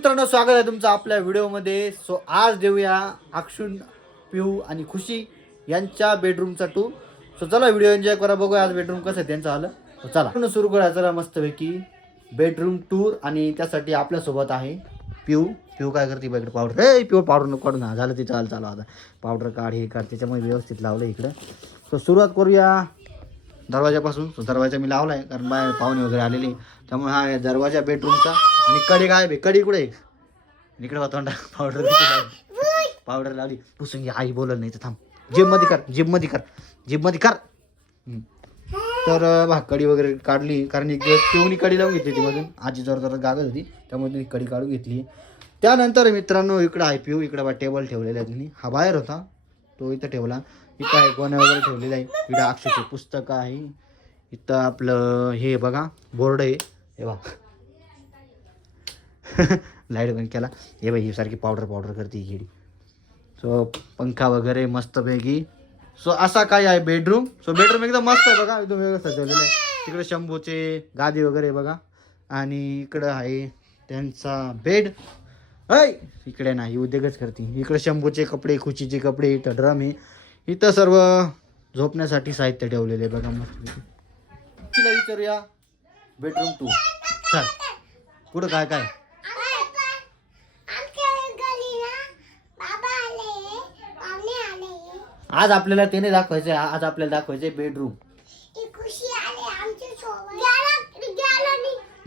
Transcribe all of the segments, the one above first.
मित्रांनो, स्वागत आहे तुमचं आपल्या व्हिडिओमध्ये. सो आज देऊया अक्षुन, पिहू आणि खुशी यांच्या बेडरूमचा टूर. सो चला व्हिडिओ एन्जॉय करा, बघूया आज बेडरूम कसं आहे त्यांचं आलं. चला सुरू करा चला मस्तपैकी बेडरूम टूर. आणि त्यासाठी आपल्यासोबत आहे पिहू. पिहू काय करते बघ, पावडर. ए पिहू पावडर नको काढून, हा झालं ते चालू आता. पावडर काढ, हे काढ, त्याच्यामुळे व्यवस्थित लावलं इकडं. सो सुरुवात करूया दरवाजापासून. सो दरवाजा मी लावला आहे कारण बाहेर पाहुणे वगैरे आलेले, त्यामुळे हा दरवाजा बेडरूमचा. आणि कडी काय बे, कडी कुठे इकडे तोंडा पावडर लावली पुसून घे. आई बोलत नाही तर थांब, जिममध्ये कर, जिममध्ये कर, जिममध्ये कर. तर कडी वगैरे काढली कारण एक दिवस पिऊनी कडी लावून घेतली ती मधून. आजी जोर जोरात गागत होती त्यामुळे ती कडी काढून घेतली. त्यानंतर मित्रांनो इकडं आहे पिऊ. इकडं बा टेबल ठेवलेला आहे त्यांनी. हा बाहेर होता तो इथं ठेवला. इथं आहे गोण्या वगैरे ठेवलेला आहे. इकडं अक्षरचे पुस्तकं आहे. इथं आपलं हे बघा बोर्ड आहे हे बघा. लाईट बंद केला. हे बाई ही सारखी पावडर करते ही खेडी. सो पंखा वगैरे मस्तपैकी. सो असा काय आहे बेडरूम. सो बेडरूम एकदम मस्त आहे बघा, एकदम व्यवस्थित सजवलेलं आहे. तिकडे शंभूचे गादी वगैरे बघा. आणि इकडं आहे त्यांचा बेड. ऐ इकडे नाही उद्योगच करते. इकडे शंभूचे कपडे, खुशीचे कपडे, इथं ड्रम आहे. इथं सर्व झोपण्यासाठी साहित्य ठेवलेले आहे बघा मस्त. तिला विचारूया बेडरूम टू. चल पुढं काय काय. आज आपल्याला त्याने दाखवायचंय, आज आपल्याला दाखवायचंय बेडरूम.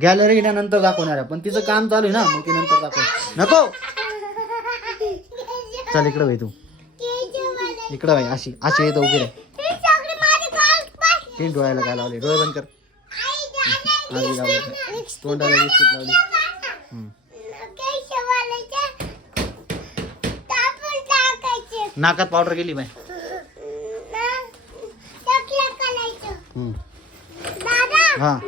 गॅलरी ना नंतर दाखवणार आहे, पण तिचं काम चालू आहे ना, मग ती नंतर दाखव. नको चल इकडे भाई, तू इकडे भाई. अशी अशी येतं उभी राह. तीन डोळ्याला काय लावले, डोळे बंद कर. तोंडाला लिपस्टिक लावली. नाकात पावडर गेली बाय. हा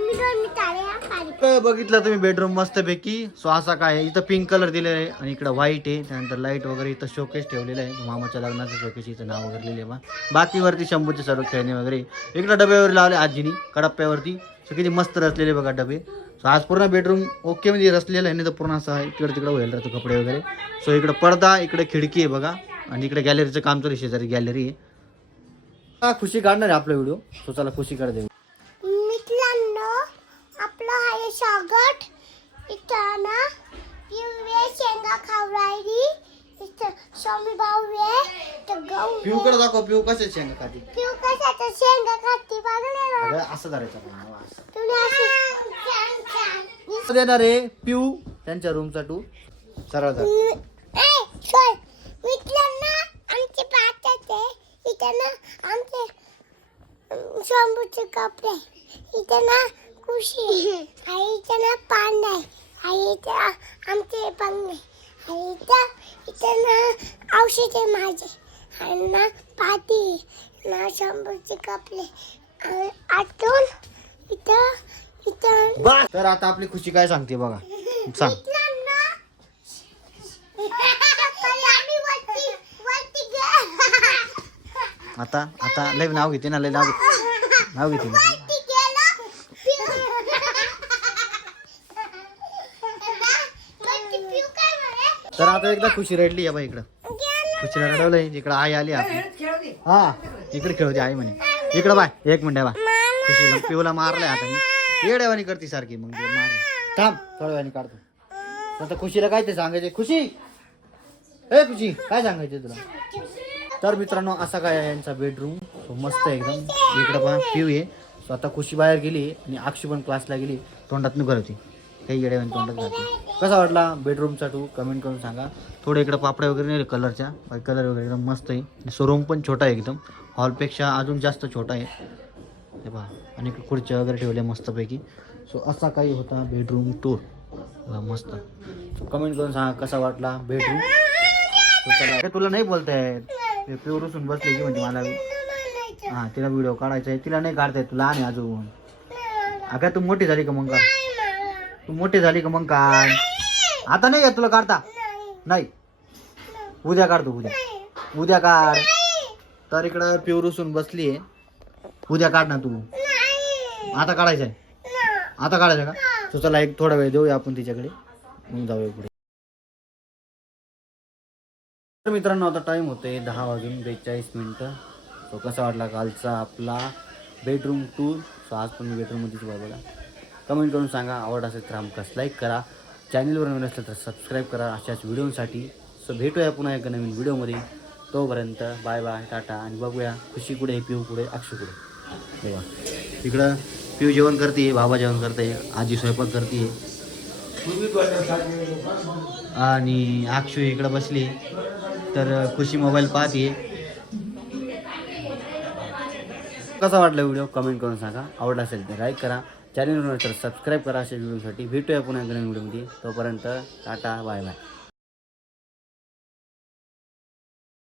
बघितलं तुम्ही बेडरूम मस्त पैकी. सो असा काय आहे, इथं पिंक कलर दिलेला आहे आणि इकडं व्हाईट आहे. त्यानंतर लाईट वगैरे. इथं शोकेस ठेवलेलं आहे, मामाच्या लग्नाचं शोकेस. इथं नाव वगैरे लिहिले बा. बाकी वरती शंभूचे सर्व खेळणे वगैरे. इकडं डब्यावर लावले आजीनी कडप्प्यावरती. सो किती मस्त रचलेले बघा डबे. सो आज पूर्ण बेडरूम ओके मध्ये रचलेलं आहे, नाही तर पूर्ण असं आहे इकडे तिकडे व्हायला राहतो कपडे वगैरे. सो इकडं पडदा, इकडे खिडकी आहे बघा. आणि इकडे गॅलरीचं काम चालू, शेजारी गॅलरी आहे. खुशी काढणार आहे आपला व्हिडिओ. सो चला खुशी काढ देऊ. आपलं आहे स्वागत. इथं ना पिवळे शेंगा खावरायली. इथं स्वामी भाऊ आहे. गहू पिऊ कडे दाखव. पिऊ कसे शेंगा खाती. पिऊ कशाचं शेंगा खाती बघ. असं करायचं तुम्ही देणार आहे पिऊ त्यांच्या रूमचा टू. सरळ मित्रांनो आमचे पाहतात आहे. इथं ना आमचे शंभूचे कपडे. इथं ना खुशी आईचं ना पांडा आहे. आईचं आमचे पंगणे. इथं ना औषध आहे माझे. आणि ना पाती ना शंभूचे कपडे. आतून इथं इथं. तर आता आपली खुशी काय सांगते बघा, सांग. आता आता लय नाव घेते ना, लय नाव घेते ना. तर आता एकदा खुशी रडली आहे बा. इकडं खुशीला रडवलंय. इकडं आई आली आपली. हा इकडे खेळते आई म्हणे. इकडं बाय एक मिनिट बा. खुशीला पिऊला मारलाय आता मी. येड्यावानी करते सारखी. मग मारलं थांब थोड्या वेळाने काढतो. आता खुशीला काय ते सांगायचे. खुशी ए खुशी काय सांगायचे तुला. तर मित्रांनो असा काय आहे यांचा बेडरूम. सो मस्त आहे एकदम. इकडं पण पिऊ आहे. सो आता खुशी बाहेर गेली आणि अक्षी पण क्लासला गेली. तोंडात नुकर होती काही येड्यावानी तोंडात घालते. कसा वाटला बेडरूमचा टू कमेंट करून सांगा. थोडं इकडं पापड्या वगैरे नाही कलरच्या, कलर वगैरे एकदम मस्त आहे. सो रूम पण छोटा आहे एकदम, हॉलपेक्षा अजून जास्त छोटा आहे हे पहा. आणि खुर्च्या वगैरे ठेवल्या मस्तपैकी. सो असा काही होता बेडरूम टूर मस्त. सो कमेंट करून सांगा कसा वाटला बेडरूम. सो चला तुला नाही बोलताय. पिऊ रुसून बसले की म्हणजे मला हां तिला व्हिडिओ काढायचा आहे. तिला नाही काढताय, तुला आणि अजून. अगं तू मोठी झाली का मग का, तू मोठी झाली का मग काय. आता नाही का तुला काढता. नाही उद्या काढतो. उद्या काढ. तर इकडं पिऊ रुसून बसली आहे. उद्या काढ ना तू. आता काढायचं आहे. आता काढायचं का. तो चला एक थोडा वेळ देऊया आपण तिच्याकडे, मग जाऊया पुढे. तर मित्रांनो आता टाईम होते 10:42 तो कसा वाटला कालचा आपला बेडरूम टूर. सो आज पण मी बेडरूममध्येच बघा. कमेंट करून सांगा, आवड असेल तर हमखास लाईक करा, चॅनलवर नवीन असलं तर सबस्क्राईब करा अशाच व्हिडिओसाठी. सो भेटूया पुन्हा एका नवीन व्हिडिओमध्ये. तोपर्यंत बाय बाय, टाटा. आणि बघूया खुशी कुठे, पिऊ कुठे, अक्षय कुठे. तेव्हा इकडं पिऊ जेवण करते, बाबा जेवण करते, आजी स्वयंपाक करते आणि अक्षू इकडं बसली. तर खुशी मोबाईल पाहते. कसा वाटला व्हिडिओ कमेंट करून सांगा, आवडला असेल तर लाईक करा, चॅनलवर तर सबस्क्राईब करा अशा व्हिडिओसाठी. भेटूया पुन्हा नवीन व्हिडिओमध्ये. तोपर्यंत टाटा बाय बाय.